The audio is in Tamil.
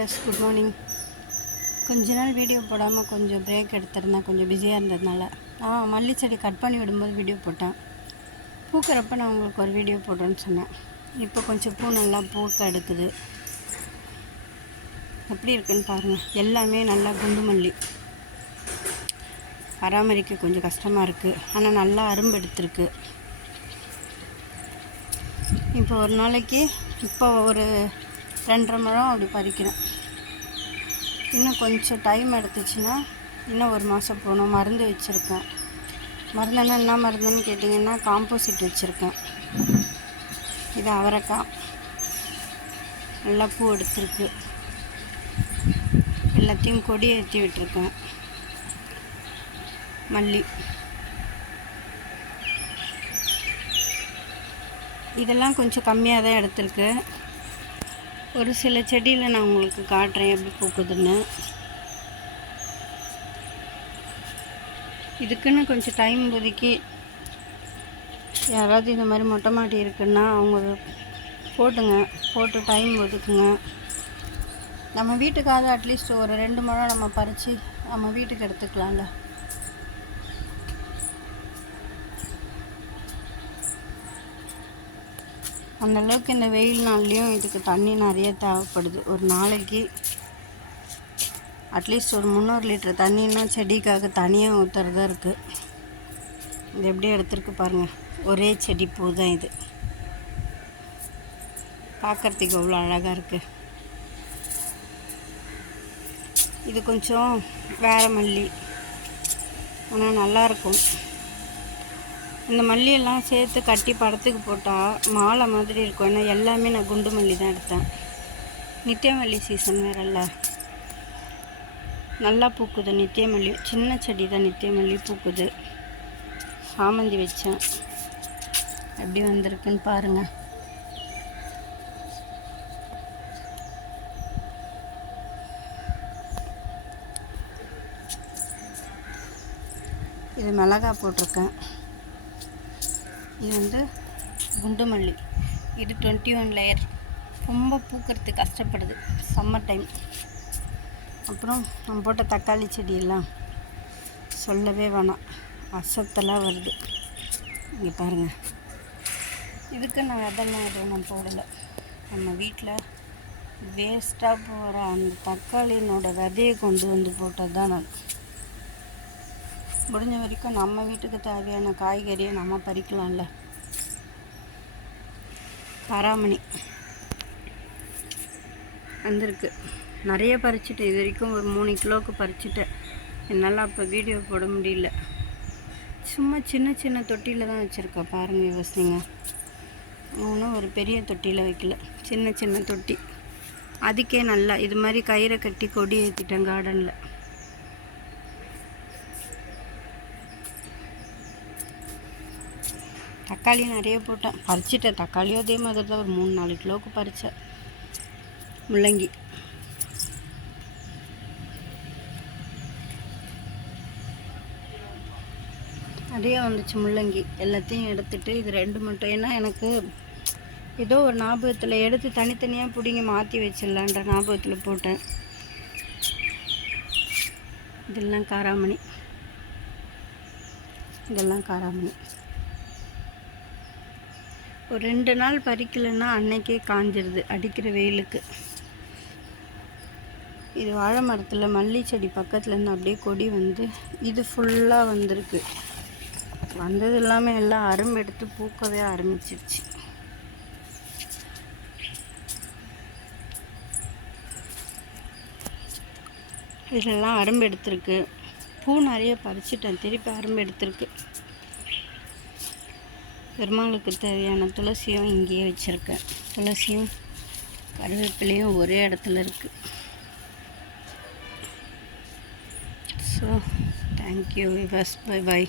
விவர்ஸ் குட் மார்னிங் கொஞ்ச நாள் வீடியோ போடாமல் கொஞ்சம் பிரேக் எடுத்திருந்தேன் கொஞ்சம் பிஸியாக இருந்ததுனால நான் மல்லி செடி கட் பண்ணி விடும்போது வீடியோ போட்டேன். பூக்கிறப்ப நான் உங்களுக்கு ஒரு வீடியோ போடுறேன்னு சொன்னேன். இப்போ கொஞ்சம் பூ நல்லா பூக்க எடுக்குது. எப்படி இருக்குன்னு பாருங்கள் எல்லாமே நல்லா குண்டு மல்லி. பராமரிக்க கொஞ்சம் கஷ்டமாக இருக்குது ஆனால் நல்லா அரும்பு எடுத்துருக்கு. இப்போ ஒரு நாளைக்கு இப்போ ஒரு ரெண்டரை மரம் அப்படி பறிக்கிறேன். இன்னும் கொஞ்சம் டைம் எடுத்துச்சுன்னா இன்னும் ஒரு மாதம் போகணும். மருந்து வச்சுருக்கேன். மருந்துன்னா என்ன மருந்துன்னு கேட்டிங்கன்னா காம்போசிட் வச்சுருக்கேன். இது அவரைக்காய். நல்லா பூ எடுத்துருக்கு. எல்லாத்தையும் கொடி ஏற்றி விட்டுருக்கேன். மல்லி. இதெல்லாம் கொஞ்சம் கம்மியாக தான் எடுத்திருக்கு. ஒரு சில செடியில் நான் உங்களுக்கு காட்டுறேன் எப்படி பூக்குதுன்னு. இதுக்குன்னு கொஞ்சம் டைம் ஒதுக்கி யாராவது இந்த மாதிரி மொட்டை மாட்டி இருக்குன்னா அவங்க போட்டுங்க. போட்டு டைம் ஒதுக்குங்க. நம்ம வீட்டுக்காக அட்லீஸ்ட் ஒரு ரெண்டு மழை நம்ம பறித்து நம்ம வீட்டுக்கு எடுத்துக்கலாம்ல. அந்தளவுக்கு இந்த வெயில் நாள்லேயும் இதுக்கு தண்ணி நிறைய தேவைப்படுது. ஒரு நாளைக்கு அட்லீஸ்ட் ஒரு முந்நூறு லிட்டர் தண்ணின்னா செடிக்காக தனியாக ஊற்றுறதா இருக்குது இது எப்படி எடுத்துருக்கு பாருங்கள் ஒரே செடி பூ தான் இது. பார்க்குறதுக்கு அவ்வளோ அழகாக இருக்குது இது கொஞ்சம் வேற மல்லி. ஆனால் நல்லாயிருக்கும் இந்த மல்லியெல்லாம் சேர்த்து கட்டி படத்துக்கு போட்டால் மாலை மாதிரி இருக்கும். ஏன்னா எல்லாமே நான் குண்டு மல்லி தான் எடுத்தேன். நித்தியமல்லி சீசன் வேறல்ல நல்லா பூக்குது நித்தியமல்லி. சின்ன செடி தான் நித்தியமல்லி பூக்குது. சாமந்தி வச்சேன். எப்படி வந்திருக்குன்னு பாருங்கள் இது மிளகா போட்டிருக்கேன். இது வந்து குண்டு மல்லி இது டுவெண்ட்டி ஒன் லேயர் ரொம்ப பூக்கிறது கஷ்டப்படுது. சம்மர் டைம் அப்புறம் நம்ம போட்ட தக்காளி செடியெல்லாம் சொல்லவே வேணாம். அசத்தெல்லாம் வருது. இங்கே பாருங்கள் இதுக்கு நான் அதெல்லாம் எதுவும் நான் போடலை. நம்ம வீட்டில் வேஸ்ட்டாக போகிற அந்த தக்காளியினோட விதையை கொண்டு வந்து போட்டது தான் நான். முடிஞ்ச வரைக்கும் நம்ம வீட்டுக்கு தேவையான காய்கறியை நம்ம பறிக்கலாம்ல. காராமணி வந்திருக்கு. நிறைய பறிச்சுட்டேன். இது வரைக்கும் ஒரு மூணு கிலோவுக்கு பறிச்சுட்டேன். என்னால் அப்போ வீடியோ போட முடியல. சும்மா சின்ன சின்ன தொட்டியில் தான் வச்சுருக்கேன். பாருங்கள் யோசிங்க. ஒன்றும் ஒரு பெரிய தொட்டியில் வைக்கல. சின்ன சின்ன தொட்டி. அதுக்கே நல்லா இது மாதிரி கயிறை கட்டி கொடி ஏற்றிட்டேன் கார்டனில் தக்காளி நிறைய போட்டேன். பறிச்சிட்டேன். தக்காளியும் அதே மாதிரி தான் ஒரு மூணு நாலு கிலோவுக்கு பறித்தேன் முள்ளங்கி. நிறைய வந்துச்சு முள்ளங்கி. எல்லாத்தையும் எடுத்துட்டு இது ரெண்டு மட்டும். ஏன்னா எனக்கு ஏதோ ஒரு ஞாபகத்தில் எடுத்து தனித்தனியாக பிடிங்கி மாற்றி வச்சிடலான்ற ஞாபகத்தில் போட்டேன். இதெல்லாம் காராமணி. இதெல்லாம் காராமணி. ஒரு ரெண்டு நாள் பறிக்கலைன்னா அன்னைக்கே காஞ்சிருது அடிக்கிற வெயிலுக்கு. இது வாழை மரத்தில் மல்லி செடி பக்கத்துலேருந்து அப்படியே கொடி வந்து இது ஃபுல்லாக வந்திருக்கு. வந்தது இல்லாமல் எல்லாம் அரும்பு எடுத்து பூக்கவே ஆரம்பிச்சிருச்சு. இதெல்லாம் அரும்பு எடுத்திருக்கு. பூ நிறைய பறிச்சிட்டேன் திருப்பி அரும்பு எடுத்திருக்கு. பெருமாளுக்கு தேவையான துளசியும் இங்கேயே வச்சுருக்கேன். துளசியும் கருவேப்பிலையும் ஒரே இடத்துல இருக்குது so thank you viewers bye bye